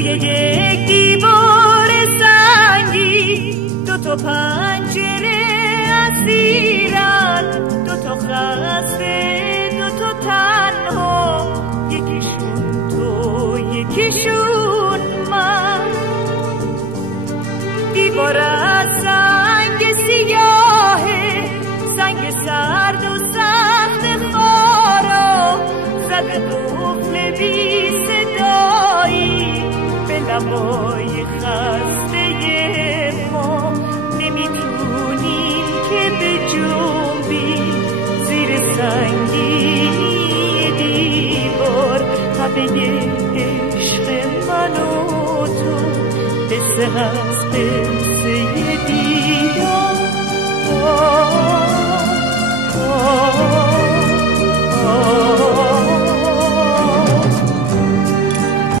توی یک دیوار سنگی دو تا پنجره اسیرن، دو تا خسته دو تا تنها، یکیشون تو یکیشون من. دیوار از سنگ سیاهه، سنگ سرد و سخت خارا، زده قفل بی صدایی به لبای خسته ما. نمیتونیم که به جنبی زیر سنگی دیوار، همه عشق من و تو قصه هست قصه دیدار.